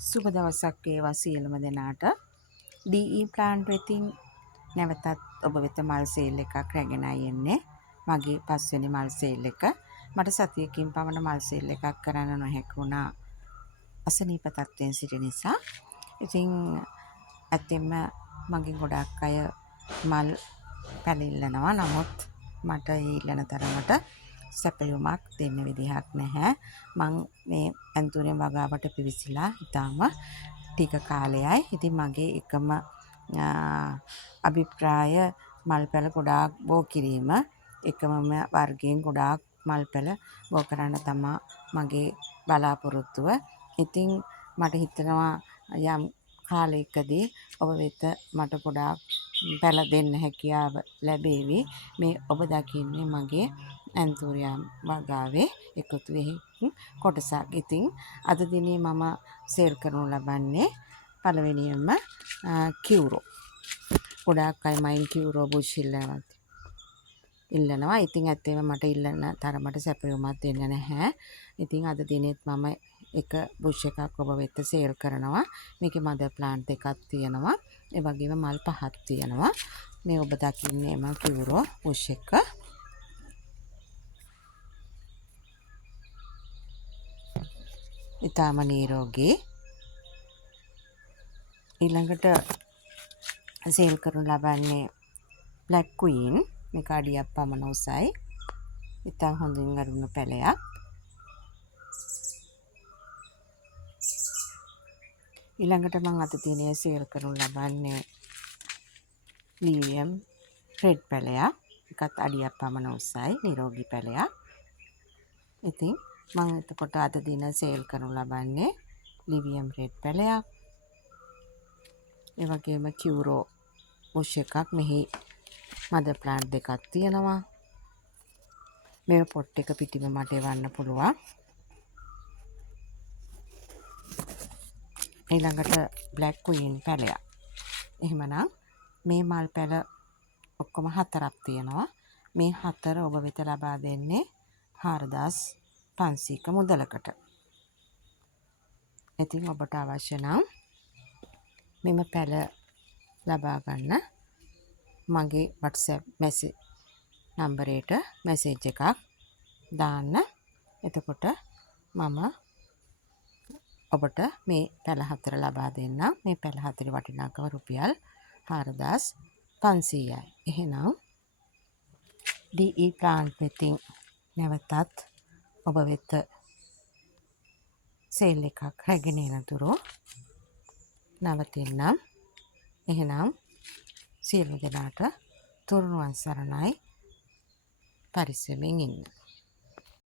සුබ දවසක් වේවා සියලුම දෙනාට. DE ප්ලාන්ට් වෙතින් නැවතත් ඔබ වෙත මල් සේල් එකක් රැගෙනයි එන්නේ. මගේ 5 වෙනි මල් සේල් එක. මට සතියකින් පමණ මල් සේල් එකක් කරන්න නොහැකි වුණා. අසනීප තත්ත්වයෙන් සිටි නිසා. ඉතින් ඇත්තෙන්ම මගේ ගොඩක් අය මල් පැල ඉල්ලනවා. නමුත් මට ඊළන තරමට සැපයුමක් දෙන්න විදිහක් නැහැ. මං මේ ඇන්තුරෙන් වගාවට පිවිසිලා ඉතාම ටික කාලයයි. ඉතින් මගේ එකම අභිප්‍රාය මල් පැල ගොඩාක් බෝ කිරීම. එකම වර්ගයෙන් ගොඩාක් මල් පැල බෝ කරන්න තමා මගේ බලාපොරොත්තුව. ඉතින් මට හිතෙනවා යම් කාලයකදී ඔබ වෙත මට ගොඩාක් පැල දෙන්න හැකියාව ලැබේවි. මේ ඔබ දකින්නේ මගේ ඇන්තූරියම් වගාවේ එකතු වෙහි කොටසක්. ඉතින් අද දිනේ මම සේල් කරනු ලබන්නේ පළවෙනියෙන්ම කියුරෝ. ගොඩාක් අය මයින් කියුරෝ බුෂ් ඉල්ලනවා. ඉතින් ඇත්තේම මට ඉල්ලන තරමට සැපයුමක් දෙන්න නැහැ. ඉතින් අද දිනෙත් මම එක බුෂ් එකක් ඔබ වෙත සේල් කරනවා. මේකේ මදර් ප්ලාන්ට් දෙකක් තියෙනවා. ඒ වගේම මල් 5ක් තියෙනවා. මේ ඔබ දකින්නේ මම කියුරෝ බුෂ් එක. ඉතාම නිරෝගී. ඊළඟට සේල් කරනු ලබන්නේ බ්ලැක් ක්වීන්. මේක අඩියක් පමණ උසයි. ඉතා හොඳින් අරුණු පැලයක්. ඊළඟට මම අද දිනේ සේල් කරනු ලබන්නේ ලීවියම් රෙඩ් පැලයක්. එකත් අඩියක් පමණ උසයි. නිරෝගී පැලයක්. ඉතින් මම එතකොට අද දින සේල් කරනු ලබන්නේ ලිවියම් රෙඩ් පැලයක්. ඒ වගේම කියුරෝ බුෂ් එකක්. මෙහි මදර් ප්ලාන්ට් දෙකක් තියෙනවා. මේ පොට් එක පිටිම මට එවන්න පුළුවන්. ඊළඟට බ්ලැක් ක්වීන් පැලයක්. එහෙමනම් මේ මල් පැල ඔක්කොම 4ක් තියෙනවා. මේ 4 ඔබ වෙත ලබා දෙන්නේ 4500ක මුදලකට. ඉතින් ඔබට අවශ්‍ය නම් මෙම පැල ලබා ගන්න මගේ WhatsApp මැසේජ් නම්බරයට මැසේජ් එකක් දාන්න. එතකොට මම ඔබට මේ පැල 4 ලබා දෙන්නම්. මේ පැල 4 වටිනාකම රුපියල් 4500යි. එහෙනම් DE ප්ලාන්ට් වෙතින් නැවතත් ඔබ වෙත සේල් එකක් රැගෙන එනතුරු නවතින්නම්. එහෙනම් සියලු දෙනාට තුරුණුවන් සරණයි. පරිස්සමෙන් ඉන්න.